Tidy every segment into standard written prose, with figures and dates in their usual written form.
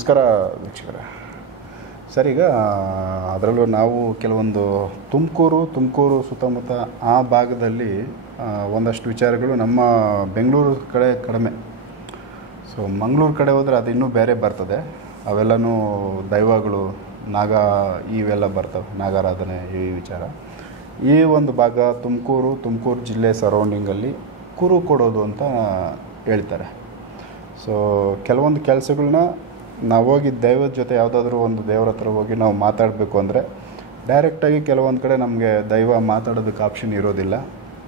ನಮಸ್ಕಾರ ವೀಕ್ಷಕರೇ. ಸರ್, ಈಗ ಅದರಲ್ಲೂ ನಾವು ಕೆಲವೊಂದು ತುಮಕೂರು ಸುತ್ತಮುತ್ತ ಆ ಭಾಗದಲ್ಲಿ ಒಂದಷ್ಟು ವಿಚಾರಗಳು ನಮ್ಮ ಬೆಂಗಳೂರು ಕಡೆ ಕಡಿಮೆ. ಸೊ ಮಂಗಳೂರು ಕಡೆ ಹೋದರೆ ಅದು ಇನ್ನೂ ಬೇರೆ ಬರ್ತದೆ. ಅವೆಲ್ಲನೂ ದೈವಗಳು, ಇವೆಲ್ಲ ಬರ್ತವೆ, ನಾಗಾರಾಧನೆ ಈ ವಿಚಾರ. ಈ ಒಂದು ಭಾಗ ತುಮಕೂರು ಜಿಲ್ಲೆ ಸರೌಂಡಿಂಗಲ್ಲಿ ಕುರು ಕೊಡೋದು ಅಂತ ಹೇಳ್ತಾರೆ. ಸೊ ಕೆಲವೊಂದು ಕೆಲಸಗಳನ್ನ ನಾವು ಹೋಗಿ ದೈವದ ಜೊತೆ ಯಾವುದಾದ್ರೂ ಒಂದು ದೇವರ ಹತ್ರ ಹೋಗಿ ನಾವು ಮಾತಾಡಬೇಕು ಅಂದರೆ ಡೈರೆಕ್ಟಾಗಿ ಕೆಲವೊಂದು ಕಡೆ ನಮಗೆ ದೈವ ಮಾತಾಡೋದಕ್ಕೆ ಆಪ್ಷನ್ ಇರೋದಿಲ್ಲ.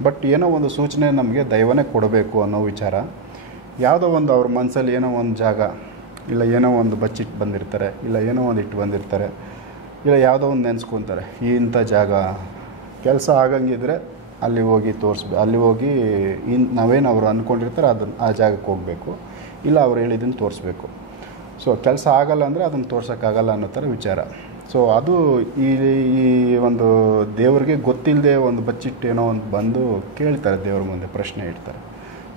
ಬಟ್ ಏನೋ ಒಂದು ಸೂಚನೆ ನಮಗೆ ದೈವನೇ ಕೊಡಬೇಕು ಅನ್ನೋ ವಿಚಾರ. ಯಾವುದೋ ಒಂದು ಅವ್ರ ಮನಸ್ಸಲ್ಲಿ ಏನೋ ಒಂದು ಜಾಗ, ಇಲ್ಲ ಏನೋ ಒಂದು ಬಚ್ಚಿಟ್ಟು ಬಂದಿರ್ತಾರೆ, ಇಲ್ಲ ಏನೋ ಒಂದು ಇಟ್ಟು ಬಂದಿರ್ತಾರೆ, ಇಲ್ಲ ಯಾವುದೋ ಒಂದು ನೆನೆಸ್ಕೊತಾರೆ, ಇಂಥ ಜಾಗ ಕೆಲಸ ಆಗಂಗಿದ್ರೆ ಅಲ್ಲಿ ಹೋಗಿ ಅಲ್ಲಿ ಹೋಗಿ ನಾವೇನು ಅವರು ಅಂದ್ಕೊಂಡಿರ್ತಾರೆ ಆ ಜಾಗಕ್ಕೆ ಹೋಗಬೇಕು, ಇಲ್ಲ ಅವ್ರು ಹೇಳಿದ್ದನ್ನು ತೋರಿಸ್ಬೇಕು. ಸೊ ಕೆಲಸ ಆಗಲ್ಲ ಅಂದರೆ ಅದನ್ನು ತೋರ್ಸೋಕ್ಕಾಗಲ್ಲ ಅನ್ನೋ ಥರ ವಿಚಾರ. ಸೊ ಅದು ಈ ಒಂದು ದೇವರಿಗೆ ಗೊತ್ತಿಲ್ಲದೆ ಒಂದು ಬಚ್ಚಿಟ್ಟು ಏನೋ ಒಂದು ಬಂದು ಕೇಳ್ತಾರೆ, ದೇವ್ರ ಮುಂದೆ ಪ್ರಶ್ನೆ ಇಡ್ತಾರೆ.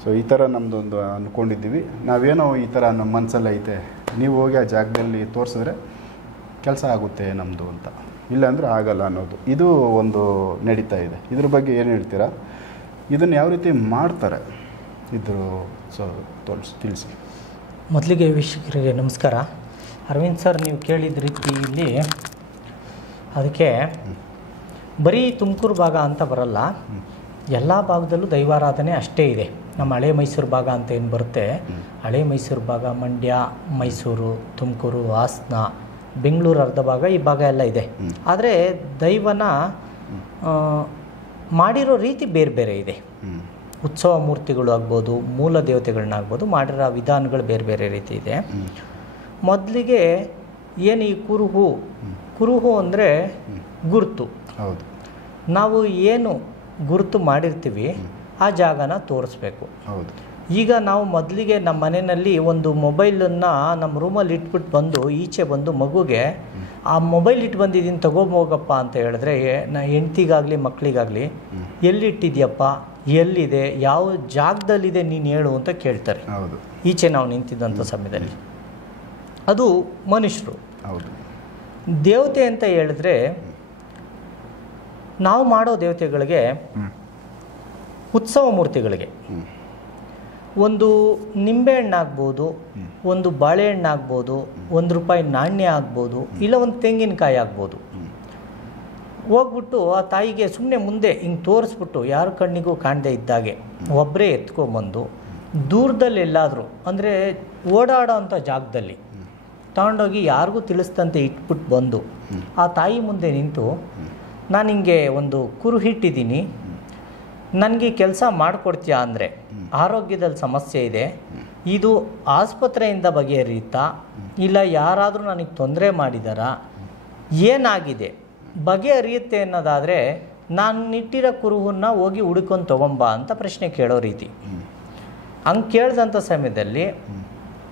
ಸೊ ಈ ಥರ ನಮ್ಮದೊಂದು ಅಂದ್ಕೊಂಡಿದ್ದೀವಿ. ನಾವೇನೋ ಈ ಥರ ನಮ್ಮ ಮನಸ್ಸಲ್ಲಿ ಐತೆ, ನೀವು ಹೋಗಿ ಆ ಜಾಗದಲ್ಲಿ ತೋರಿಸಿದ್ರೆ ಕೆಲಸ ಆಗುತ್ತೆ ನಮ್ಮದು ಅಂತ, ಇಲ್ಲಾಂದರೆ ಆಗಲ್ಲ ಅನ್ನೋದು ಇದು ಒಂದು ನಡೀತಾ ಇದೆ. ಇದ್ರ ಬಗ್ಗೆ ಏನು ಹೇಳ್ತೀರಾ? ಇದನ್ನು ಯಾವ ರೀತಿ ಮಾಡ್ತಾರೆ ತಿಳಿಸಿ. ಮೊದಲಿಗೆ ವೀಕ್ಷಕರಿಗೆ ನಮಸ್ಕಾರ. ಅರವಿಂದ್ ಸರ್, ನೀವು ಕೇಳಿದ ರೀತಿ ಇಲ್ಲಿ ಅದಕ್ಕೆ ಬರೀ ತುಮಕೂರು ಭಾಗ ಅಂತ ಬರಲ್ಲ, ಎಲ್ಲ ಭಾಗದಲ್ಲೂ ದೈವಾರಾಧನೆ ಅಷ್ಟೇ ಇದೆ. ನಮ್ಮ ಹಳೆ ಮೈಸೂರು ಭಾಗ ಅಂತ ಏನು ಬರುತ್ತೆ, ಹಳೆ ಮೈಸೂರು ಭಾಗ, ಮಂಡ್ಯ, ಮೈಸೂರು, ತುಮಕೂರು, ಹಾಸನ, ಬೆಂಗಳೂರು ಅರ್ಧ ಭಾಗ, ಈ ಭಾಗ ಎಲ್ಲ ಇದೆ. ಆದರೆ ದೈವನ ಮಾಡಿರೋ ರೀತಿ ಬೇರೆ ಬೇರೆ ಇದೆ. ಉತ್ಸವ ಮೂರ್ತಿಗಳು ಆಗ್ಬೋದು, ಮೂಲ ದೇವತೆಗಳನ್ನಾಗ್ಬೋದು, ಮಾಡಿರೋ ವಿಧಾನಗಳು ಬೇರೆ ಬೇರೆ ರೀತಿ ಇದೆ. ಮೊದಲಿಗೆ ಏನು ಈ ಕುರುಹು ಅಂದರೆ ಗುರುತು. ಹೌದು, ನಾವು ಏನು ಗುರುತು ಮಾಡಿರ್ತೀವಿ ಆ ಜಾಗನ ತೋರಿಸ್ಬೇಕು. ಹೌದು. ಈಗ ನಾವು ಮೊದಲಿಗೆ ನಮ್ಮ ಮನೆಯಲ್ಲಿ ಒಂದು ಮೊಬೈಲನ್ನು ನಮ್ಮ ರೂಮಲ್ಲಿ ಇಟ್ಬಿಟ್ಟು ಬಂದು ಈಚೆ ಬಂದು ಮಗುಗೆ ಆ ಮೊಬೈಲ್ ಇಟ್ಟು ಬಂದಿದ್ದೀನಿ ತಗೋಬೋಗಪ್ಪ ಅಂತ ಹೇಳಿದ್ರೆ, ಹೆಂಡ್ತಿಗಾಗಲಿ ಮಕ್ಕಳಿಗಾಗಲಿ ಎಲ್ಲಿಟ್ಟಿದ್ಯಪ್ಪ, ಎಲ್ಲಿದೆ, ಯಾವ ಜಾಗದಲ್ಲಿದೆ ನೀನು ಹೇಳು ಅಂತ ಕೇಳ್ತಾರೆ. ಹೌದು. ಈಚೆ ನಾವು ನಿಂತಿದ್ದಂಥ ಸಮಯದಲ್ಲಿ ಅದು ಮನುಷ್ಯರು. ಹೌದು. ದೇವತೆ ಅಂತ ಹೇಳಿದ್ರೆ ನಾವು ಮಾಡೋ ದೇವತೆಗಳಿಗೆ, ಉತ್ಸವ ಮೂರ್ತಿಗಳಿಗೆ ಒಂದು ನಿಂಬೆಹಣ್ಣಾಗ್ಬೋದು, ಒಂದು ಬಾಳೆಹಣ್ಣಾಗ್ಬೋದು, ₹1 ನಾಣ್ಯ ಆಗ್ಬೋದು, ಇಲ್ಲ ಒಂದು ತೆಂಗಿನಕಾಯಿ ಆಗ್ಬೋದು. ಹೋಗ್ಬಿಟ್ಟು ಆ ತಾಯಿಗೆ ಸುಮ್ಮನೆ ಮುಂದೆ ಹಿಂಗೆ ತೋರಿಸ್ಬಿಟ್ಟು ಯಾರ ಕಣ್ಣಿಗೂ ಕಾಣದೇ ಇದ್ದಾಗೆ ಒಬ್ಬರೇ ಎತ್ಕೊಂಬಂದು ದೂರದಲ್ಲಿ ಎಲ್ಲಾದರೂ ಅಂದರೆ ಓಡಾಡೋ ಅಂಥ ಜಾಗದಲ್ಲಿ ತಗೊಂಡೋಗಿ ಯಾರಿಗೂ ತಿಳಿಸ್ತಂತೆ ಇಟ್ಬಿಟ್ಟು ಬಂದು ಆ ತಾಯಿ ಮುಂದೆ ನಿಂತು, ನಾನು ಹಿಂಗೆ ಒಂದು ಕುರು ಇಟ್ಟಿದ್ದೀನಿ, ನನಗೆ ಕೆಲಸ ಮಾಡಿಕೊಡ್ತೀಯಾ ಅಂದರೆ, ಆರೋಗ್ಯದಲ್ಲಿ ಸಮಸ್ಯೆ ಇದೆ, ಇದು ಆಸ್ಪತ್ರೆಯಿಂದ ಬಗೆಹರಿಯುತ್ತಾ, ಇಲ್ಲ ಯಾರಾದರೂ ನನಗೆ ತೊಂದರೆ ಮಾಡಿದಾರಾ, ಏನಾಗಿದೆ, ಬಗೆಹರಿಯುತ್ತೆ ಅನ್ನೋದಾದರೆ ನಾನು ಇಟ್ಟಿರೋ ಕುರುಹನ್ನು ಹೋಗಿ ಹುಡ್ಕೊಂಡು ತೊಗೊಂಬ ಅಂತ ಪ್ರಶ್ನೆ ಕೇಳೋ ರೀತಿ. ಹಂಗೆ ಕೇಳಿದಂಥ ಸಮಯದಲ್ಲಿ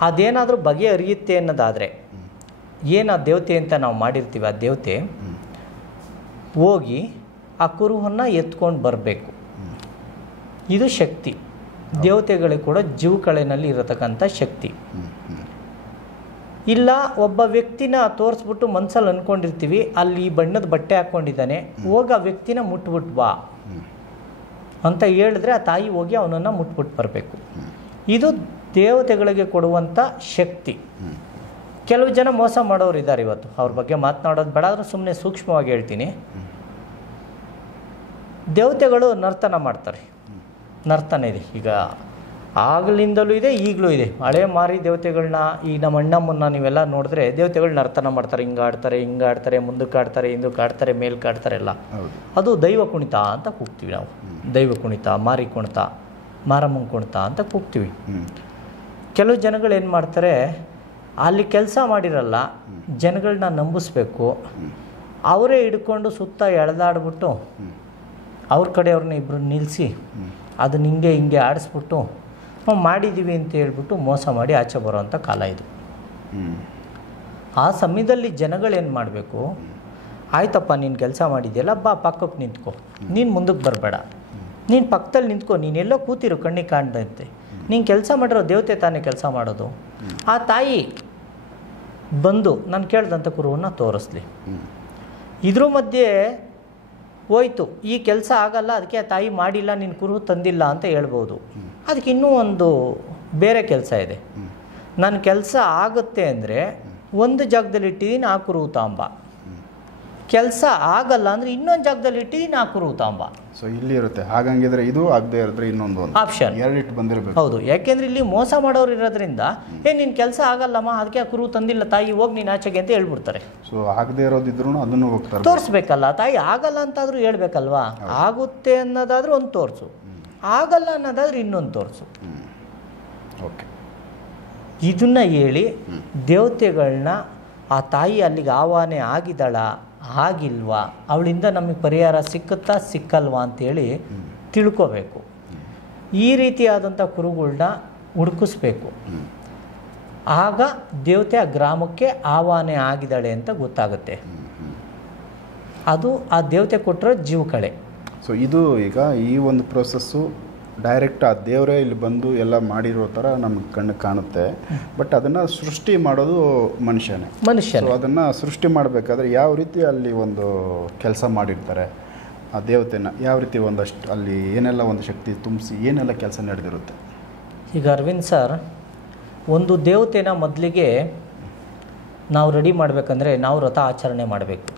ಅದೇನಾದರೂ ಬಗೆಹರಿಯುತ್ತೆ ಅನ್ನೋದಾದರೆ, ಏನು ಆ ದೇವತೆ ಅಂತ ನಾವು ಮಾಡಿರ್ತೀವಿ, ಆ ದೇವತೆ ಹೋಗಿ ಆ ಕುರುಹನ್ನು ಎತ್ಕೊಂಡು ಬರಬೇಕು. ಇದು ಶಕ್ತಿ. ದೇವತೆಗಳಿಗೆ ಕೂಡ ಜೀವಕಳೆನಲ್ಲಿ ಇರತಕ್ಕಂಥ ಶಕ್ತಿ. ಇಲ್ಲ ಒಬ್ಬ ವ್ಯಕ್ತಿನ ತೋರಿಸ್ಬಿಟ್ಟು ಮನಸ್ಸಲ್ಲಿ ಅಂದ್ಕೊಂಡಿರ್ತೀವಿ, ಅಲ್ಲಿ ಬಣ್ಣದ ಬಟ್ಟೆ ಹಾಕ್ಕೊಂಡಿದ್ದಾನೆ, ಹೋಗಿ ಆ ವ್ಯಕ್ತಿನ ಮುಟ್ಬಿಟ್ಟು ಬಾ ಅಂತ ಹೇಳಿದ್ರೆ ಆ ತಾಯಿ ಹೋಗಿ ಅವನನ್ನು ಮುಟ್ಬಿಟ್ಟು ಬರಬೇಕು. ಇದು ದೇವತೆಗಳಿಗೆ ಕೊಡುವಂಥ ಶಕ್ತಿ. ಕೆಲವು ಜನ ಮೋಸ ಮಾಡೋರು ಇದ್ದಾರೆ ಇವತ್ತು, ಅವ್ರ ಬಗ್ಗೆ ಮಾತನಾಡೋದು ಬೇಡ, ಆದರೂ ಸುಮ್ಮನೆ ಸೂಕ್ಷ್ಮವಾಗಿ ಹೇಳ್ತೀನಿ. ದೇವತೆಗಳು ನರ್ತನ ಮಾಡ್ತಾರೆ. ನರ್ತನ ಇದೆ, ಈಗ ಆಗಲಿಂದಲೂ ಇದೆ, ಈಗಲೂ ಇದೆ. ಹಳೆ ಮಾರಿ ದೇವತೆಗಳನ್ನ ಈ ನಮ್ಮ ಅಣ್ಣಮ್ಮನ್ನ ನೀವೆಲ್ಲ ನೋಡಿದ್ರೆ ದೇವತೆಗಳು ನರ್ತನ ಮಾಡ್ತಾರೆ, ಹಿಂಗೆ ಆಡ್ತಾರೆ, ಮುಂದಕ್ಕೆ ಆಡ್ತಾರೆ, ಹಿಂದಕ್ಕೆ ಆಡ್ತಾರೆ, ಮೇಲ್ಕೆ ಆಡ್ತಾರೆ ಎಲ್ಲ. ಅದು ದೈವ ಕುಣಿತ ಅಂತ ಕೂಗ್ತೀವಿ ನಾವು. ದೈವ ಕುಣಿತ, ಮಾರಿ ಕುಣಿತ, ಮಾರಮ್ಮನ ಕುಣಿತ ಅಂತ ಕೂಗ್ತೀವಿ. ಕೆಲವು ಜನಗಳು ಏನು ಮಾಡ್ತಾರೆ, ಅಲ್ಲಿ ಕೆಲಸ ಮಾಡಿರಲ್ಲ, ಜನಗಳನ್ನ ನಂಬಿಸ್ಬೇಕು, ಅವರೇ ಹಿಡ್ಕೊಂಡು ಸುತ್ತ ಎಳೆದಾಡ್ಬಿಟ್ಟು ಅವ್ರ ಕಡೆಯವ್ರನ್ನ ಇಬ್ಬರು ನಿಲ್ಲಿಸಿ ಅದನ್ನ ಹಿಂಗೆ ಆಡಿಸ್ಬಿಟ್ಟು ಮಾಡಿದ್ದೀವಿ ಅಂತ ಹೇಳ್ಬಿಟ್ಟು ಮೋಸ ಮಾಡಿ ಆಚೆ ಬರೋವಂಥ ಕಾಲ ಇದು. ಆ ಸಮಯದಲ್ಲಿ ಜನಗಳೇನು ಮಾಡಬೇಕು, ಆಯ್ತಪ್ಪ ನೀನು ಕೆಲಸ ಮಾಡಿದ್ಯಲ್ಲ, ಬಾ ಪಕ್ಕಕ್ಕೆ ನಿಂತ್ಕೊ, ನೀನು ಮುಂದಕ್ಕೆ ಬರಬೇಡ, ನೀನು ಪಕ್ಕದಲ್ಲಿ ನಿಂತ್ಕೊ, ನೀನೆಲ್ಲೋ ಕೂತಿರು ಕಣ್ಣಿಗೆ ಕಾಣ್ದಂತೆ, ನೀನು ಕೆಲಸ ಮಾಡಿರೋ ದೇವತೆ ತಾನೇ ಕೆಲಸ ಮಾಡೋದು. ಆ ತಾಯಿ ಬಂದು ನಾನು ಕೇಳಿದಂಥ ಕುರುವನ್ನು ತೋರಿಸ್ಲಿ. ಇದ್ರ ಮಧ್ಯೆ ಹೋಯ್ತು, ಈ ಕೆಲಸ ಆಗಲ್ಲ, ಅದಕ್ಕೆ ಆ ತಾಯಿ ಮಾಡಿಲ್ಲ, ನಿನ್ನ ಕುರು ತಂದಿಲ್ಲ ಅಂತ ಹೇಳ್ಬೋದು. ಅದಕ್ಕೆ ಇನ್ನೂ ಒಂದು ಬೇರೆ ಕೆಲಸ ಇದೆ. ನನ್ನ ಕೆಲಸ ಆಗುತ್ತೆ ಅಂದರೆ ಒಂದು ಜಾಗದಲ್ಲಿ ಇಟ್ಟಿದ್ದೀನಿ ಆ ಕುರು ತಾಂಬ, ಕೆಲಸ ಆಗಲ್ಲ ಅಂದರೆ ಇನ್ನೊಂದು ಜಾಗದಲ್ಲಿ ಇಟ್ಟಿದ್ದೀನಿ ಆ ಕುರು ತಾಂಬ. ಸೊ ಇಲ್ಲಿ ಇರುತ್ತೆ. ಹಾಗಂಗಿದ್ರೆ ಇದು ಆಗದೆ ಇರಿದ್ರೆ ಇನ್ನೊಂದು ಆಪ್ಷನ್ ಎರಡಿಟ್ಟು ಬಂದಿರಬೇಕು. ಹೌದು, ಯಾಕೆಂದ್ರೆ ಇಲ್ಲಿ ಮೋಸ ಮಾಡೋರು ಇರೋದ್ರಿಂದ ನಿನ್ನ ಕೆಲಸ ಆಗಲ್ಲಮ್ಮ, ಅದಕ್ಕೆ ಆ ಕುರು ತಂದಿಲ್ಲ ತಾಯಿ, ಹೋಗಿ ನೀನು ಆಚೆಗೆ ಅಂತ ಹೇಳ್ಬಿಡ್ತಾರೆ. ಸೊ ಆಗದೆ ಇರೋದಿದ್ರು ಅದನ್ನು ಹೋಗ್ತಾರೆ. ತೋರಿಸ್ಬೇಕಲ್ಲ, ತಾಯಿ ಆಗಲ್ಲ ಅಂತಾದರೂ ಹೇಳ್ಬೇಕಲ್ವಾ. ಆಗುತ್ತೆ ಅನ್ನೋದಾದ್ರೂ ಒಂದು ತೋರಿಸು, ಆಗಲ್ಲ ಅನ್ನೋದಾದ್ರೆ ಇನ್ನೊಂದು ತೋರಿಸು. ಓಕೆ, ಇದನ್ನ ಹೇಳಿ ದೇವತೆಗಳನ್ನ ಆ ತಾಯಿ ಅಲ್ಲಿಗೆ ಆಹ್ವಾನ ಆಗಿದ್ದಾಳ ಆಗಿಲ್ವಾ, ಅವಳಿಂದ ನಮಗೆ ಪರಿಹಾರ ಸಿಕ್ಕುತ್ತಾ ಸಿಕ್ಕಲ್ವಾ ಅಂತೇಳಿ ತಿಳ್ಕೋಬೇಕು. ಈ ರೀತಿಯಾದಂಥ ಕುರುಗಳನ್ನ ಹುಡುಕಿಸ್ಬೇಕು. ಆಗ ದೇವತೆ ಆ ಗ್ರಾಮಕ್ಕೆ ಆಹ್ವಾನ ಆಗಿದ್ದಾಳೆ ಅಂತ ಗೊತ್ತಾಗುತ್ತೆ. ಅದು ಆ ದೇವತೆ ಕೊಟ್ಟಿರೋ ಜೀವಕಳೆ. ಸೊ ಇದು ಈಗ ಈ ಒಂದು ಪ್ರೊಸೆಸ್ಸು ಡೈರೆಕ್ಟ್ ಆ ದೇವರೇ ಇಲ್ಲಿ ಬಂದು ಎಲ್ಲ ಮಾಡಿರೋ ಥರ ನಮ್ಗೆ ಕಣ್ಣು ಕಾಣುತ್ತೆ. ಬಟ್ ಅದನ್ನು ಸೃಷ್ಟಿ ಮಾಡೋದು ಮನುಷ್ಯನೇ. ಸೊ ಅದನ್ನು ಸೃಷ್ಟಿ ಮಾಡಬೇಕಾದ್ರೆ ಯಾವ ರೀತಿ ಅಲ್ಲಿ ಒಂದು ಕೆಲಸ ಮಾಡಿರ್ತಾರೆ, ಆ ದೇವತೆನ ಯಾವ ರೀತಿ ಒಂದಷ್ಟು ಅಲ್ಲಿ ಏನೆಲ್ಲ ಒಂದು ಶಕ್ತಿ ತುಂಬಿಸಿ ಏನೆಲ್ಲ ಕೆಲಸ ನಡೆದಿರುತ್ತೆ. ಈಗ ಅರವಿಂದ್ ಸರ್, ಒಂದು ದೇವತೆನ ಮೊದಲಿಗೆ ನಾವು ರೆಡಿ ಮಾಡಬೇಕಂದ್ರೆ ನಾವು ವ್ರತ ಆಚರಣೆ ಮಾಡಬೇಕು.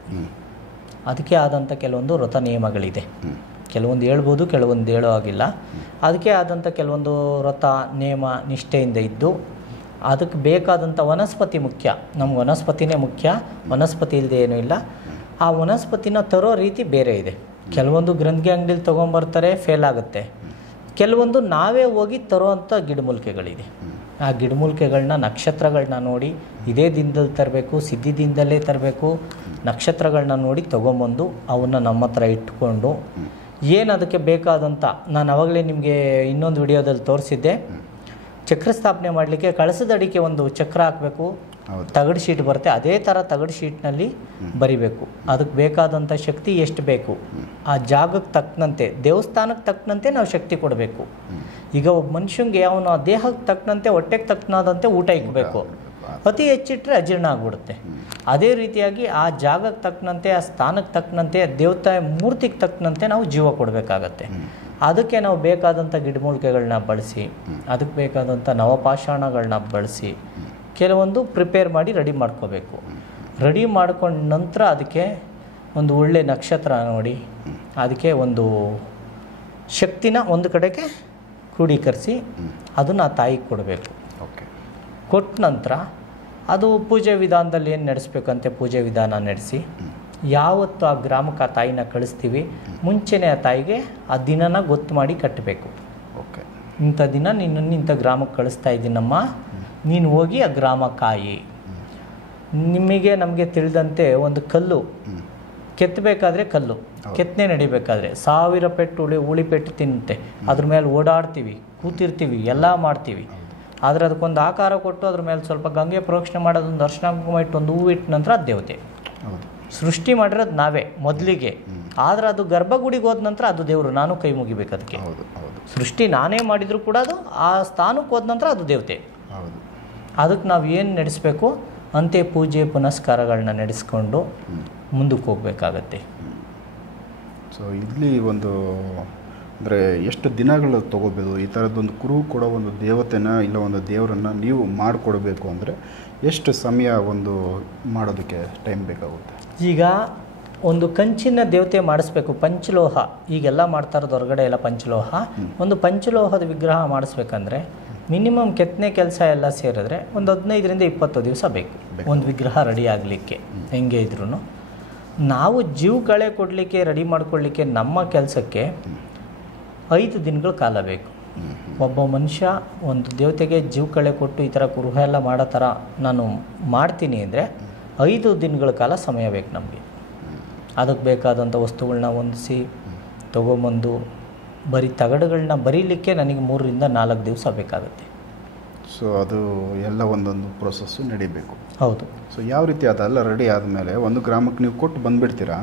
ಅದಕ್ಕೆ ಆದಂಥ ಕೆಲವೊಂದು ವ್ರತ ನಿಯಮಗಳಿದೆ. ಕೆಲವೊಂದು ಹೇಳ್ಬೋದು, ಕೆಲವೊಂದು ಹೇಳೋ ಆಗಿಲ್ಲ. ಅದಕ್ಕೆ ಆದಂಥ ಕೆಲವೊಂದು ವ್ರತ ನಿಯಮ ನಿಷ್ಠೆಯಿಂದ ಇದ್ದು ಅದಕ್ಕೆ ಬೇಕಾದಂಥ ವನಸ್ಪತಿ ಮುಖ್ಯ. ನಮ್ಗೆ ವನಸ್ಪತಿನೇ ಮುಖ್ಯ, ವನಸ್ಪತಿ ಇಲ್ಲದೆ ಏನೂ ಇಲ್ಲ. ಆ ವನಸ್ಪತಿನ ತರೋ ರೀತಿ ಬೇರೆ ಇದೆ. ಕೆಲವೊಂದು ಗ್ರಂಥಿಗೆ ಅಂಗಡಿಲಿ ತೊಗೊಂಬರ್ತಾರೆ, ಫೇಲ್ ಆಗುತ್ತೆ. ಕೆಲವೊಂದು ನಾವೇ ಹೋಗಿ ತರೋ ಅಂಥ ಗಿಡಮೂಲಿಕೆಗಳಿದೆ. ಆ ಗಿಡಮೂಲಿಕೆಗಳನ್ನ ನಕ್ಷತ್ರಗಳನ್ನ ನೋಡಿ ಇದೇ ದಿನದಲ್ಲಿ ತರಬೇಕು, ಸಿದ್ಧಿ ದಿನದಲ್ಲೇ ತರಬೇಕು. ನಕ್ಷತ್ರಗಳನ್ನ ನೋಡಿ ತೊಗೊಂಬಂದು ಅವನ್ನ ನಮ್ಮ ಹತ್ರ ಇಟ್ಕೊಂಡು ಏನು ಅದಕ್ಕೆ ಬೇಕಾದಂಥ, ನಾನು ಆವಾಗಲೇ ನಿಮಗೆ ಇನ್ನೊಂದು ವಿಡಿಯೋದಲ್ಲಿ ತೋರಿಸಿದ್ದೆ, ಚಕ್ರ ಸ್ಥಾಪನೆ ಮಾಡಲಿಕ್ಕೆ ಕಳಸದ ಅಡಿಕೆ ಒಂದು ಚಕ್ರ ಹಾಕಬೇಕು. ತಗಡು ಶೀಟ್ ಬರುತ್ತೆ, ಅದೇ ಥರ ತಗಡು ಶೀಟ್ನಲ್ಲಿ ಬರಿಬೇಕು. ಅದಕ್ಕೆ ಬೇಕಾದಂಥ ಶಕ್ತಿ ಎಷ್ಟು ಬೇಕು, ಆ ಜಾಗಕ್ಕೆ ತಕ್ಕನಂತೆ, ದೇವಸ್ಥಾನಕ್ಕೆ ತಕ್ಕನಂತೆ ನಾವು ಶಕ್ತಿ ಕೊಡಬೇಕು. ಈಗ ಒಬ್ಬ ಮನುಷ್ಯಂಗೆ ಅವನು ಆ ದೇಹಕ್ಕೆ ತಕ್ಕನಂತೆ, ಹೊಟ್ಟೆಗೆ ತಕ್ಕನಾದಂತೆ ಊಟ ಇಕ್ಕಬೇಕು. ಅತಿ ಹೆಚ್ಚಿಟ್ಟರೆ ಅಜೀರ್ಣ ಆಗಿಬಿಡುತ್ತೆ. ಅದೇ ರೀತಿಯಾಗಿ ಆ ಜಾಗಕ್ಕೆ ತಕ್ಕನಂತೆ, ಆ ಸ್ಥಾನಕ್ಕೆ ತಕ್ಕನಂತೆ, ದೇವತಾ ಮೂರ್ತಿಗೆ ತಕ್ಕನಂತೆ ನಾವು ಜೀವ ಕೊಡಬೇಕಾಗತ್ತೆ. ಅದಕ್ಕೆ ನಾವು ಬೇಕಾದಂಥ ಗಿಡಮೂಲಿಕೆಗಳನ್ನ ಬಳಸಿ, ಅದಕ್ಕೆ ಬೇಕಾದಂಥ ನವಪಾಷಾಣಗಳನ್ನ ಬಳಸಿ ಕೆಲವೊಂದು ಪ್ರಿಪೇರ್ ಮಾಡಿ ರೆಡಿ ಮಾಡ್ಕೋಬೇಕು. ರೆಡಿ ಮಾಡ್ಕೊಂಡ ನಂತರ ಅದಕ್ಕೆ ಒಂದು ಒಳ್ಳೆ ನಕ್ಷತ್ರ ನೋಡಿ ಅದಕ್ಕೆ ಒಂದು ಶಕ್ತಿನ ಒಂದು ಕಡೆಗೆ ಕ್ರೋಢೀಕರಿಸಿ ಅದನ್ನು ಆ ತಾಯಿಗೆ ಕೊಡಬೇಕು. ಕೊಟ್ಟ ನಂತರ ಅದು ಪೂಜೆ ವಿಧಾನದಲ್ಲಿ ಏನು ನಡೆಸ್ಬೇಕಂತೆ ಪೂಜೆ ವಿಧಾನ ನಡೆಸಿ ಯಾವತ್ತು ಆ ಗ್ರಾಮಕ್ಕೆ ಆ ತಾಯಿನ ಕಳಿಸ್ತೀವಿ ಮುಂಚೆನೇ ಆ ತಾಯಿಗೆ ಆ ದಿನನ ಗೊತ್ತು ಮಾಡಿ ಕಟ್ಟಬೇಕು. ಇಂಥ ದಿನ ನಿನ್ನನ್ನು ಇಂಥ ಗ್ರಾಮಕ್ಕೆ ಕಳಿಸ್ತಾ ಇದ್ದೀನಮ್ಮ, ನೀನು ಹೋಗಿ ಆ ಗ್ರಾಮ ಕಾಯಿ. ನಿಮಗೆ ನಮಗೆ ತಿಳಿದಂತೆ ಒಂದು ಕಲ್ಲು ಕೆತ್ತಬೇಕಾದ್ರೆ, ಕಲ್ಲು ಕೆತ್ತನೆ ನಡಿಬೇಕಾದ್ರೆ 1000 ಪೆಟ್ಟು ಉಳಿ ಪೆಟ್ಟು ತಿನ್ನುತ್ತೆ. ಅದ್ರ ಮೇಲೆ ಓಡಾಡ್ತೀವಿ, ಕೂತಿರ್ತೀವಿ, ಎಲ್ಲ ಮಾಡ್ತೀವಿ. ಆದರೆ ಅದಕ್ಕೊಂದು ಆಕಾರ ಕೊಟ್ಟು ಅದ್ರ ಮೇಲೆ ಸ್ವಲ್ಪ ಗಂಗೆ ಪ್ರೋಕ್ಷಣೆ ಮಾಡೋದೊಂದು ದರ್ಶನ ಇಟ್ಟು ಒಂದು ಹೂವು ಇಟ್ಟ ನಂತರ ಅದು ದೇವತೆ. ಸೃಷ್ಟಿ ಮಾಡಿರೋದು ನಾವೇ ಮೊದಲಿಗೆ, ಆದರೆ ಅದು ಗರ್ಭಗುಡಿಗೆ ಹೋದ ನಂತರ ಅದು ದೇವರು. ನಾನು ಕೈ ಮುಗಿಬೇಕು ಅದಕ್ಕೆ. ಸೃಷ್ಟಿ ನಾನೇ ಮಾಡಿದರೂ ಕೂಡ ಅದು ಆ ಸ್ಥಾನಕ್ಕೆ ಹೋದ ನಂತರ ಅದು ದೇವತೆ. ಅದಕ್ಕೆ ನಾವು ಏನು ನಡೆಸಬೇಕು ಅಂತೆ ಪೂಜೆ ಪುನಸ್ಕಾರಗಳನ್ನ ನಡೆಸ್ಕೊಂಡು ಮುಂದಕ್ಕೆ ಹೋಗ್ಬೇಕಾಗತ್ತೆ. ಸೊ ಇಲ್ಲಿ ಒಂದು ಅಂದರೆ ಎಷ್ಟು ದಿನಗಳು ತೊಗೋಬೋದು ಈ ಥರದ್ದೊಂದು ಕುರು ಕೊಡೋ ಒಂದು ದೇವತೆನ ಇಲ್ಲ ಒಂದು ದೇವರನ್ನು ನೀವು ಮಾಡಿಕೊಡ್ಬೇಕು ಅಂದರೆ ಎಷ್ಟು ಸಮಯ ಒಂದು ಮಾಡೋದಕ್ಕೆ ಟೈಮ್ ಬೇಕಾಗುತ್ತೆ? ಈಗ ಒಂದು ಕಂಚಿನ ದೇವತೆ ಮಾಡಿಸ್ಬೇಕು, ಪಂಚಲೋಹ ಈಗೆಲ್ಲ ಮಾಡ್ತಾ ಇರೋದು ಹೊರಗಡೆ ಎಲ್ಲ ಪಂಚಲೋಹ. ಒಂದು ಪಂಚಲೋಹದ ವಿಗ್ರಹ ಮಾಡಿಸ್ಬೇಕಂದ್ರೆ ಮಿನಿಮಮ್ ಕೆತ್ತನೆ ಕೆಲಸ ಎಲ್ಲ ಸೇರಿದ್ರೆ ಒಂದು 15ರಿಂದ 20 ದಿವಸ ಬೇಕು ಒಂದು ವಿಗ್ರಹ ರೆಡಿ ಆಗಲಿಕ್ಕೆ. ಹೆಂಗೆ ಇದ್ರೂ ನಾವು ಜೀವಕಳೆ ಕೊಡಲಿಕ್ಕೆ ರೆಡಿ ಮಾಡ್ಕೊಳ್ಳಿಕ್ಕೆ ನಮ್ಮ ಕೆಲಸಕ್ಕೆ 5 ದಿನಗಳ ಕಾಲ ಬೇಕು. ಒಬ್ಬ ಮನುಷ್ಯ ಒಂದು ದೇವತೆಗೆ ಜೀವಕಳೆ ಕೊಟ್ಟು ಈ ಥರ ಕುರುಹ ಎಲ್ಲ ಮಾಡೋ ಥರ ನಾನು ಮಾಡ್ತೀನಿ ಅಂದರೆ 5 ದಿನಗಳ ಕಾಲ ಸಮಯ ಬೇಕು ನಮಗೆ. ಅದಕ್ಕೆ ಬೇಕಾದಂಥ ವಸ್ತುಗಳನ್ನ ಹೊಂದಿಸಿ ತೊಗೊಂಬಂದು ಬರೀ ತಗಡುಗಳನ್ನ ಬರೀಲಿಕ್ಕೆ ನನಗೆ 3ರಿಂದ 4 ದಿವಸ ಬೇಕಾಗುತ್ತೆ. ಸೊ ಅದು ಎಲ್ಲ ಒಂದೊಂದು ಪ್ರೊಸೆಸ್ಸು ನಡಿಬೇಕು. ಹೌದು. ಸೊ ಯಾವ ರೀತಿ ಅದೆಲ್ಲ ರೆಡಿ ಆದಮೇಲೆ ಒಂದು ಗ್ರಾಮಕ್ಕೆ ನೀವು ಕೊಟ್ಟು ಬಂದುಬಿಡ್ತೀರಾ,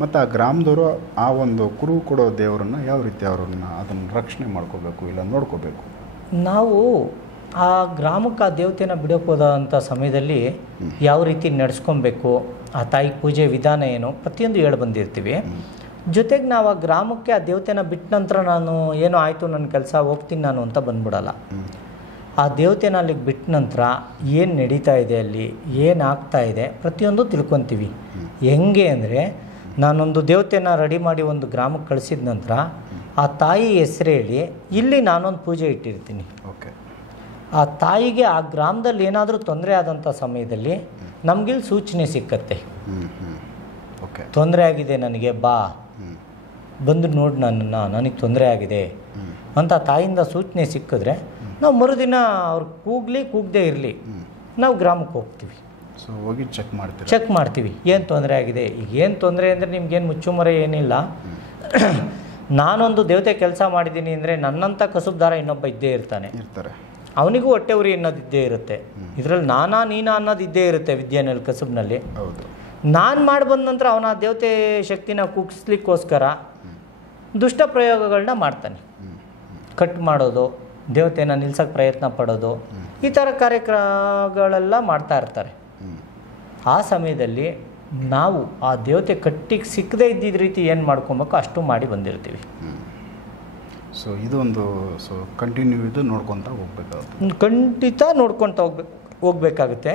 ಮತ್ತು ಆ ಗ್ರಾಮದವರು ಆ ಒಂದು ಕುರು ಕೊಡೋ ದೇವರನ್ನು ಯಾವ ರೀತಿ ಅವರನ್ನು ಅದನ್ನು ರಕ್ಷಣೆ ಮಾಡ್ಕೋಬೇಕು ಇಲ್ಲ ನೋಡ್ಕೋಬೇಕು? ನಾವು ಆ ಗ್ರಾಮಕ್ಕೆ ಆ ದೇವತೆನ ಬಿಡೋಕೆ ಹೋದಂಥ ಸಮಯದಲ್ಲಿ ಯಾವ ರೀತಿ ನಡೆಸ್ಕೊಬೇಕು, ಆ ತಾಯಿ ಪೂಜೆ ವಿಧಾನ ಏನು ಪ್ರತಿಯೊಂದು ಹೇಳಿ ಬಂದಿರ್ತೀವಿ. ಜೊತೆಗೆ ನಾವು ಆ ಗ್ರಾಮಕ್ಕೆ ಆ ದೇವತೆನ ಬಿಟ್ಟ ನಂತರ ನಾನು ಏನೋ ಆಯಿತು ನನ್ನ ಕೆಲಸ ಹೋಗ್ತೀನಿ ನಾನು ಅಂತ ಬಂದ್ಬಿಡಲ್ಲ. ಆ ದೇವತೆನ ಅಲ್ಲಿಗೆ ಬಿಟ್ಟ ನಂತರ ಏನು ನಡೀತಾ ಇದೆ ಅಲ್ಲಿ, ಏನು ಆಗ್ತಾ ಇದೆ ಪ್ರತಿಯೊಂದು ತಿಳ್ಕೊತೀವಿ. ಹೆಂಗೆ ಅಂದರೆ ನಾನೊಂದು ದೇವತೆನ ರೆಡಿ ಮಾಡಿ ಒಂದು ಗ್ರಾಮಕ್ಕೆ ಕಳಿಸಿದ ನಂತರ ಆ ತಾಯಿ ಹೆಸರು ಹೇಳಿ ಇಲ್ಲಿ ನಾನೊಂದು ಪೂಜೆ ಇಟ್ಟಿರ್ತೀನಿ. ಓಕೆ. ಆ ತಾಯಿಗೆ ಆ ಗ್ರಾಮದಲ್ಲಿ ಏನಾದರೂ ತೊಂದರೆ ಆದಂಥ ಸಮಯದಲ್ಲಿ ನಮಗಿಲ್ಲಿ ಸೂಚನೆ ಸಿಕ್ಕತ್ತೆ. ಓಕೆ, ತೊಂದರೆ ಆಗಿದೆ ನನಗೆ, ಬಾ ಬಂದು ನೋಡಿ ನನಗೆ ತೊಂದರೆ ಆಗಿದೆ ಅಂತ ತಾಯಿಯಿಂದ ಸೂಚನೆ ಸಿಕ್ಕಿದ್ರೆ ನಾವು ಮರುದಿನ ಅವ್ರು ಕೂಗದೇ ಇರಲಿ ನಾವು ಗ್ರಾಮಕ್ಕೆ ಹೋಗ್ತೀವಿ. ಸೊ ಹೋಗಿ ಚೆಕ್ ಮಾಡ್ತೀವಿ ಏನು ತೊಂದರೆ ಆಗಿದೆ. ಈಗ ಏನು ತೊಂದರೆ ಅಂದರೆ ನಿಮ್ಗೇನು ಮುಚ್ಚುಮರೆ ಏನಿಲ್ಲ. ನಾನೊಂದು ದೇವತೆ ಕೆಲಸ ಮಾಡಿದ್ದೀನಿ ಅಂದರೆ ನನ್ನಂಥ ಕಸುಬ್ದಾರ ಇನ್ನೊಬ್ಬ ಇದ್ದೇ ಇರ್ತಾರೆ. ಅವನಿಗೂ ಹೊಟ್ಟೆ ಉರಿ ಅನ್ನೋದು ಇದ್ದೇ ಇರುತ್ತೆ. ಇದರಲ್ಲಿ ನೀನಾ ಅನ್ನೋದು ಇದ್ದೇ ಇರುತ್ತೆ ವಿದ್ಯೆನಲ್ಲಿ, ಕಸುಬ್ನಲ್ಲಿ. ನಾನು ಮಾಡಿ ಬಂದ ನಂತರ ಅವನ ದೇವತೆ ಶಕ್ತಿನ ಕುಗ್ಸ್ಲಿಕ್ಕೋಸ್ಕರ ದುಷ್ಟ ಪ್ರಯೋಗಗಳನ್ನ ಮಾಡ್ತಾನೆ. ಕಟ್ ಮಾಡೋದು, ದೇವತೆನ ನಿಲ್ಸೋಕ್ಕೆ ಪ್ರಯತ್ನ ಪಡೋದು, ಈ ಥರ ಕಾರ್ಯಕ್ರಮಗಳೆಲ್ಲ ಮಾಡ್ತಾ ಇರ್ತಾರೆ. ಆ ಸಮಯದಲ್ಲಿ ನಾವು ಆ ದೇವತೆ ಕಟ್ಟಿಗೆ ಸಿಕ್ಕದೇ ಇದ್ದಿದ್ದ ರೀತಿ ಏನು ಮಾಡ್ಕೊಬೇಕು ಅಷ್ಟು ಮಾಡಿ ಬಂದಿರ್ತೀವಿ. ಸೊ ಇದೊಂದು ಕಂಟಿನ್ಯೂ ಇದು ನೋಡ್ಕೊತ ಹೋಗ್ಬೇಕಾಗುತ್ತೆ. ಖಂಡಿತ ನೋಡ್ಕೊತ ಹೋಗ್ಬೇಕಾಗುತ್ತೆ.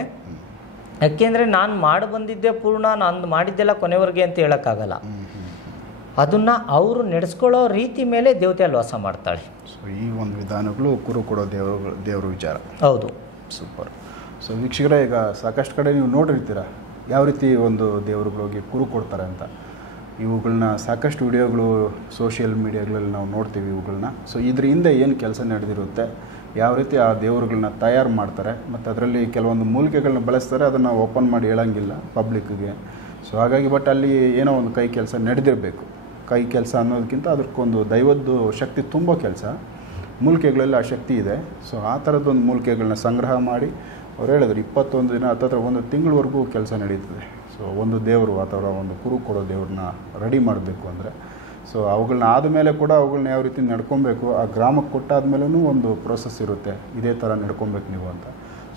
ಯಾಕೆಂದರೆ ನಾನು ಮಾಡಿ ಬಂದಿದ್ದೆ ಪೂರ್ಣ, ನಾನು ಮಾಡಿದ್ದೆಲ್ಲ ಕೊನೆವರೆಗೆ ಅಂತ ಹೇಳೋಕ್ಕಾಗಲ್ಲ. ಅದನ್ನು ಅವರು ನಡೆಸ್ಕೊಳ್ಳೋ ರೀತಿ ಮೇಲೆ ದೇವತೆ ಅಲ್ಲಿ ವಾಸ ಮಾಡ್ತಾಳೆ. ಸೊ ಈ ಒಂದು ವಿಧಾನಗಳು ಕುರು ಕೊಡೋ ದೇವ್ರ ವಿಚಾರ. ಹೌದು, ಸೂಪರ್. ಸೊ ವೀಕ್ಷಕರೇ, ಈಗ ಸಾಕಷ್ಟು ಕಡೆ ನೀವು ನೋಡಿರ್ತೀರ ಯಾವ ರೀತಿ ಒಂದು ದೇವರುಗಳಿಗೆ ಕುರು ಕೊಡ್ತಾರೆ ಅಂತ. ಇವುಗಳನ್ನ ಸಾಕಷ್ಟು ವಿಡಿಯೋಗಳು ಸೋಷಿಯಲ್ ಮೀಡಿಯಾಗಳಲ್ಲಿ ನಾವು ನೋಡ್ತೀವಿ ಇವುಗಳನ್ನ. ಸೊ ಇದ್ರ ಹಿಂದೆ ಏನು ಕೆಲಸ ನಡೆದಿರುತ್ತೆ, ಯಾವ ರೀತಿ ಆ ದೇವರುಗಳನ್ನ ತಯಾರು ಮಾಡ್ತಾರೆ, ಮತ್ತು ಅದರಲ್ಲಿ ಕೆಲವೊಂದು ಮೂಲಿಕೆಗಳನ್ನ ಬಳಸ್ತಾರೆ, ಅದನ್ನು ಓಪನ್ ಮಾಡಿ ಹೇಳೋಂಗಿಲ್ಲ ಪಬ್ಲಿಕ್ಗೆ. ಸೊ ಹಾಗಾಗಿ ಬಟ್ ಅಲ್ಲಿ ಏನೋ ಒಂದು ಕೈ ಕೆಲಸ ನಡೆದಿರಬೇಕು. ಕೈ ಕೆಲಸ ಅನ್ನೋದಕ್ಕಿಂತ ಅದಕ್ಕೊಂದು ದೈವದ್ದು ಶಕ್ತಿ ತುಂಬೋ ಕೆಲಸ, ಮೂಲಿಕೆಗಳಲ್ಲಿ ಆ ಶಕ್ತಿ ಇದೆ. ಸೊ ಆ ಥರದ್ದೊಂದು ಮೂಲಿಕೆಗಳನ್ನ ಸಂಗ್ರಹ ಮಾಡಿ ಅವ್ರು ಹೇಳಿದ್ರು 21 ದಿನ ಹತ್ತಿರ 1 ತಿಂಗಳವರೆಗೂ ಕೆಲಸ ನಡೀತದೆ. ಸೊ ಒಂದು ದೇವರು ಅಥವಾ ಒಂದು ಕುರು ಕೊಡೋ ದೇವ್ರನ್ನ ರೆಡಿ ಮಾಡಬೇಕು ಅಂದರೆ, ಸೊ ಅವುಗಳನ್ನ ಆದಮೇಲೆ ಕೂಡ ಅವುಗಳನ್ನ ಯಾವ ರೀತಿ ನಡ್ಕೊಬೇಕು, ಆ ಗ್ರಾಮಕ್ಕೆ ಕೊಟ್ಟಾದ್ಮೇಲೂ ಒಂದು ಪ್ರೋಸೆಸ್ ಇರುತ್ತೆ, ಇದೇ ಥರ ನಡ್ಕೊಬೇಕು ನೀವು ಅಂತ.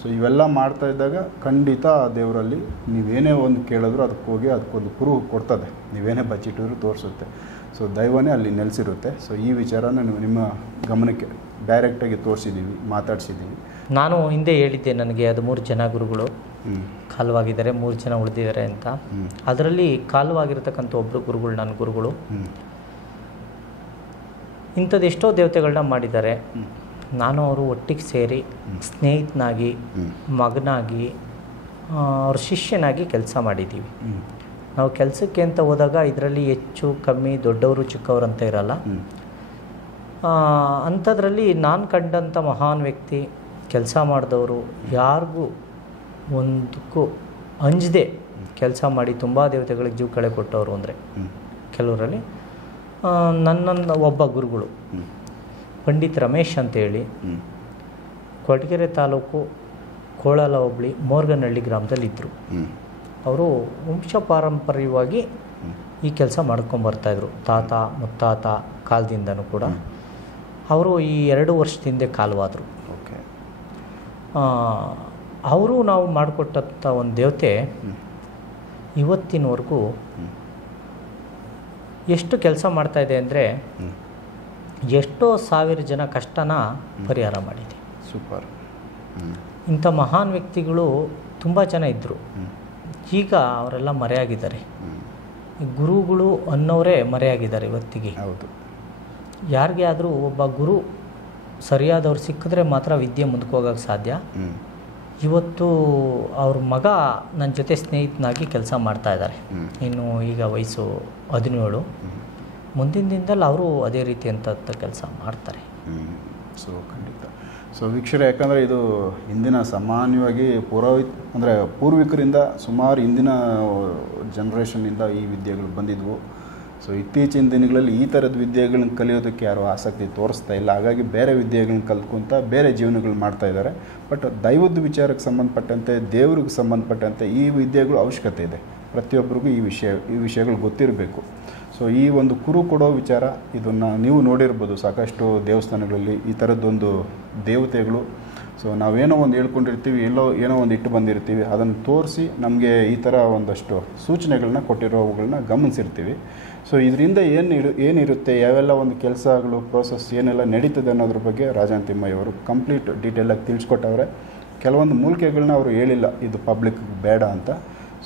ಸೊ ಇವೆಲ್ಲ ಮಾಡ್ತಾ ಇದ್ದಾಗ ಖಂಡಿತ ಆ ದೇವರಲ್ಲಿ ನೀವೇನೇ ಒಂದು ಕೇಳಿದ್ರು ಅದಕ್ಕೆ ಹೋಗಿ ಅದಕ್ಕೊಂದು ಕುರು ಕೊಡ್ತದೆ, ನೀವೇನೇ ಬಚ್ಚಿಟ್ಟಿದ್ರು ತೋರಿಸುತ್ತೆ. ಸೊ ದೈವನೇ ಅಲ್ಲಿ ನೆಲೆಸಿರುತ್ತೆ. ಸೊ ಈ ವಿಚಾರನ ನಿಮ್ಮ ಗಮನಕ್ಕೆ ಡೈರೆಕ್ಟಾಗಿ ತೋರಿಸಿದ್ದೀವಿ, ಮಾತಾಡಿಸಿದ್ದೀವಿ. ನಾನು ಹಿಂದೆ ಹೇಳಿದ್ದೆ ನನಗೆ ಅದು 3 ಜನ ಗುರುಗಳು ಕಾಲವಾಗಿದ್ದಾರೆ, 3 ಜನ ಉಳಿದಿದ್ದಾರೆ ಅಂತ. ಅದರಲ್ಲಿ ಕಾಲವಾಗಿರ್ತಕ್ಕಂಥ ಒಬ್ಬರು ಗುರುಗಳು ನನ್ನ ಗುರುಗಳು ಇಂಥದ್ದೆಷ್ಟೋ ದೇವತೆಗಳನ್ನ ಮಾಡಿದ್ದಾರೆ. ನಾನು ಅವರು ಒಟ್ಟಿಗೆ ಸೇರಿ ಸ್ನೇಹಿತನಾಗಿ, ಮಗನಾಗಿ, ಅವ್ರ ಶಿಷ್ಯನಾಗಿ ಕೆಲಸ ಮಾಡಿದ್ದೀವಿ. ನಾವು ಕೆಲಸಕ್ಕೆ ಅಂತ ಹೋದಾಗ ಇದರಲ್ಲಿ ಹೆಚ್ಚು ಕಮ್ಮಿ ದೊಡ್ಡವರು ಚಿಕ್ಕವರು ಅಂತ ಇರಲ್ಲ. ಅಂಥದ್ರಲ್ಲಿ ನಾನು ಕಂಡಂಥ ಮಹಾನ್ ವ್ಯಕ್ತಿ, ಕೆಲಸ ಮಾಡಿದವರು, ಯಾರಿಗೂ ಒಂದಕ್ಕೂ ಅಂಜದೆ ಕೆಲಸ ಮಾಡಿ ತುಂಬ ದೇವತೆಗಳಿಗೆ ಜೀವ ಕಳೆ ಕೊಟ್ಟವರು ಅಂದರೆ ಕೆಲವರಲ್ಲಿ ನನ್ನೊಂದು ಒಬ್ಬ ಗುರುಗಳು ಪಂಡಿತ್ ರಮೇಶ್ ಅಂತೇಳಿ, ಕೊರಟಗೆರೆ ತಾಲೂಕು ಕೋಳಲ ಹೋಬಳಿ ಮೋರ್ಗನಹಳ್ಳಿ ಗ್ರಾಮದಲ್ಲಿದ್ದರು. ಅವರು ವಂಶ ಪಾರಂಪರ್ಯವಾಗಿ ಈ ಕೆಲಸ ಮಾಡ್ಕೊಂಬರ್ತಾಯಿದ್ರು, ತಾತ ಮುತ್ತಾತ ಕಾಲದಿಂದನೂ ಕೂಡ. ಅವರು ಈ 2 ವರ್ಷದಿಂದ ಕಾಲವಾದರು. ಓಕೆ. ಅವರು ನಾವು ಮಾಡಿಕೊಟ್ಟಂಥ ಒಂದು ದೇವತೆ ಇವತ್ತಿನವರೆಗೂ ಎಷ್ಟು ಕೆಲಸ ಮಾಡ್ತಾಯಿದೆ ಅಂದರೆ ಎಷ್ಟೋ ಸಾವಿರ ಜನ ಕಷ್ಟನ ಪರಿಹಾರ ಮಾಡಿದೆ. ಸೂಪರ್. ಇಂಥ ಮಹಾನ್ ವ್ಯಕ್ತಿಗಳು ತುಂಬ ಜನ ಇದ್ದರು. ಈಗ ಅವರೆಲ್ಲ ಮರೆಯಾಗಿದ್ದಾರೆ. ಗುರುಗಳು ಅನ್ನೋರೇ ಮರೆಯಾಗಿದ್ದಾರೆ ಇವತ್ತಿಗೆ. ಹೌದು. ಯಾರಿಗೆ ಆದರೂ ಒಬ್ಬ ಗುರು ಸರಿಯಾದವ್ರು ಸಿಕ್ಕಿದ್ರೆ ಮಾತ್ರ ವಿದ್ಯೆ ಮುಂದಕ್ಕೆ ಹೋಗೋಕ್ಕೆ ಸಾಧ್ಯ. ಇವತ್ತು ಅವ್ರ ಮಗ ನನ್ನ ಜೊತೆ ಸ್ನೇಹಿತನಾಗಿ ಕೆಲಸ ಮಾಡ್ತಾಯಿದ್ದಾರೆ. ಇನ್ನು ಈಗ ವಯಸ್ಸು 17. ಮುಂದಿನ ದಿನದಲ್ಲಿ ಅವರು ಅದೇ ರೀತಿ ಅಂತ ಕೆಲಸ ಮಾಡ್ತಾರೆ. ಸೊ ಖಂಡಿತ. ಸೊ ವೀಕ್ಷಕರೇ, ಯಾಕಂದರೆ ಇದು ಇಂದಿನ ಸಾಮಾನ್ಯವಾಗಿ ಪೂರ್ವಿಕರಿಂದ ಸುಮಾರು ಇಂದಿನ ಜನ್ರೇಷನ್ನಿಂದ ಈ ವಿದ್ಯೆಗಳು ಬಂದಿದ್ವು. ಸೊ ಇತ್ತೀಚಿನ ದಿನಗಳಲ್ಲಿ ಈ ಥರದ ವಿದ್ಯೆಗಳನ್ನ ಕಲಿಯೋದಕ್ಕೆ ಯಾರೂ ಆಸಕ್ತಿ ತೋರಿಸ್ತಾ ಇಲ್ಲ. ಹಾಗಾಗಿ ಬೇರೆ ವಿದ್ಯೆಗಳನ್ನ ಕಲ್ತ್ಕೊತ ಬೇರೆ ಜೀವನಗಳು ಮಾಡ್ತಾ ಇದ್ದಾರೆ. ಬಟ್ ದೈವದ ವಿಚಾರಕ್ಕೆ ಸಂಬಂಧಪಟ್ಟಂತೆ, ದೇವ್ರಿಗೆ ಸಂಬಂಧಪಟ್ಟಂತೆ ಈ ವಿದ್ಯೆಗಳು ಅವಶ್ಯಕತೆ ಇದೆ. ಪ್ರತಿಯೊಬ್ಬರಿಗೂ ಈ ವಿಷಯಗಳು ಗೊತ್ತಿರಬೇಕು. ಸೊ ಈ ಒಂದು ಕುರು ಕೊಡೋ ವಿಚಾರ, ಇದನ್ನು ನೀವು ನೋಡಿರ್ಬೋದು ಸಾಕಷ್ಟು ದೇವಸ್ಥಾನಗಳಲ್ಲಿ ಈ ಥರದ್ದೊಂದು ದೇವತೆಗಳು ಸೊ ನಾವೇನೋ ಒಂದು ಹೇಳ್ಕೊಂಡಿರ್ತೀವಿ, ಏನೋ ಒಂದು ಇಟ್ಟು ಬಂದಿರ್ತೀವಿ, ಅದನ್ನು ತೋರಿಸಿ ನಮಗೆ ಈ ಥರ ಒಂದಷ್ಟು ಸೂಚನೆಗಳನ್ನ ಕೊಟ್ಟಿರೋವುಗಳನ್ನ ಗಮನಿಸಿರ್ತೀವಿ. ಸೊ ಇದರಿಂದ ಏನಿರುತ್ತೆ, ಯಾವೆಲ್ಲ ಒಂದು ಕೆಲಸಗಳು ಪ್ರೋಸೆಸ್ ಏನೆಲ್ಲ ನಡೀತದೆ ಅನ್ನೋದ್ರ ಬಗ್ಗೆ ರಾಜನ್ ತಿಮ್ಮಯ್ಯವರು ಕಂಪ್ಲೀಟ್ ಡೀಟೇಲಾಗಿ ತಿಳಿಸ್ಕೊಟ್ಟವ್ರೆ. ಕೆಲವೊಂದು ಮೂಲಿಕೆಗಳನ್ನ ಅವರು ಹೇಳಿಲ್ಲ, ಇದು ಪಬ್ಲಿಕ್ ಬೇಡ ಅಂತ.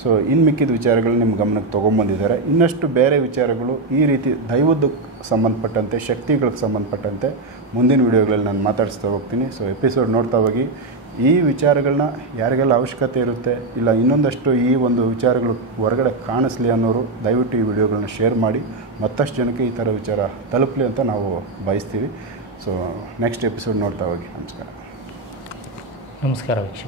ಸೊ ಇನ್ನು ಮಿಕ್ಕಿದ ವಿಚಾರಗಳು ನಿಮ್ಮ ಗಮನಕ್ಕೆ ತೊಗೊಂಬಂದಿದ್ದಾರೆ. ಇನ್ನಷ್ಟು ಬೇರೆ ವಿಚಾರಗಳು ಈ ರೀತಿ ದೈವದಕ್ಕೆ ಸಂಬಂಧಪಟ್ಟಂತೆ, ಶಕ್ತಿಗಳಿಗೆ ಸಂಬಂಧಪಟ್ಟಂತೆ ಮುಂದಿನ ವೀಡಿಯೋಗಳಲ್ಲಿ ನಾನು ಮಾತಾಡಿಸ್ತಾ ಹೋಗ್ತೀನಿ. ಸೊ ಎಪಿಸೋಡ್ ನೋಡ್ತಾ ಹೋಗಿ. ಈ ವಿಚಾರಗಳನ್ನ ಯಾರಿಗೆಲ್ಲ ಅವಶ್ಯಕತೆ ಇರುತ್ತೆ, ಇಲ್ಲ ಇನ್ನೊಂದಷ್ಟು ಈ ಒಂದು ವಿಚಾರಗಳು ಹೊರಗಡೆ ಕಾಣಿಸ್ಲಿ ಅನ್ನೋರು ದಯವಿಟ್ಟು ಈ ವಿಡಿಯೋಗಳನ್ನ ಶೇರ್ ಮಾಡಿ ಮತ್ತಷ್ಟು ಜನಕ್ಕೆ ಈ ಥರ ವಿಚಾರ ತಲುಪಲಿ ಅಂತ ನಾವು ಬಯಸ್ತೀವಿ. ಸೊ ನೆಕ್ಸ್ಟ್ ಎಪಿಸೋಡ್ ನೋಡ್ತಾ ಹೋಗಿ. ನಮಸ್ಕಾರ. ನಮಸ್ಕಾರ ವೀಕ್ಷಕ.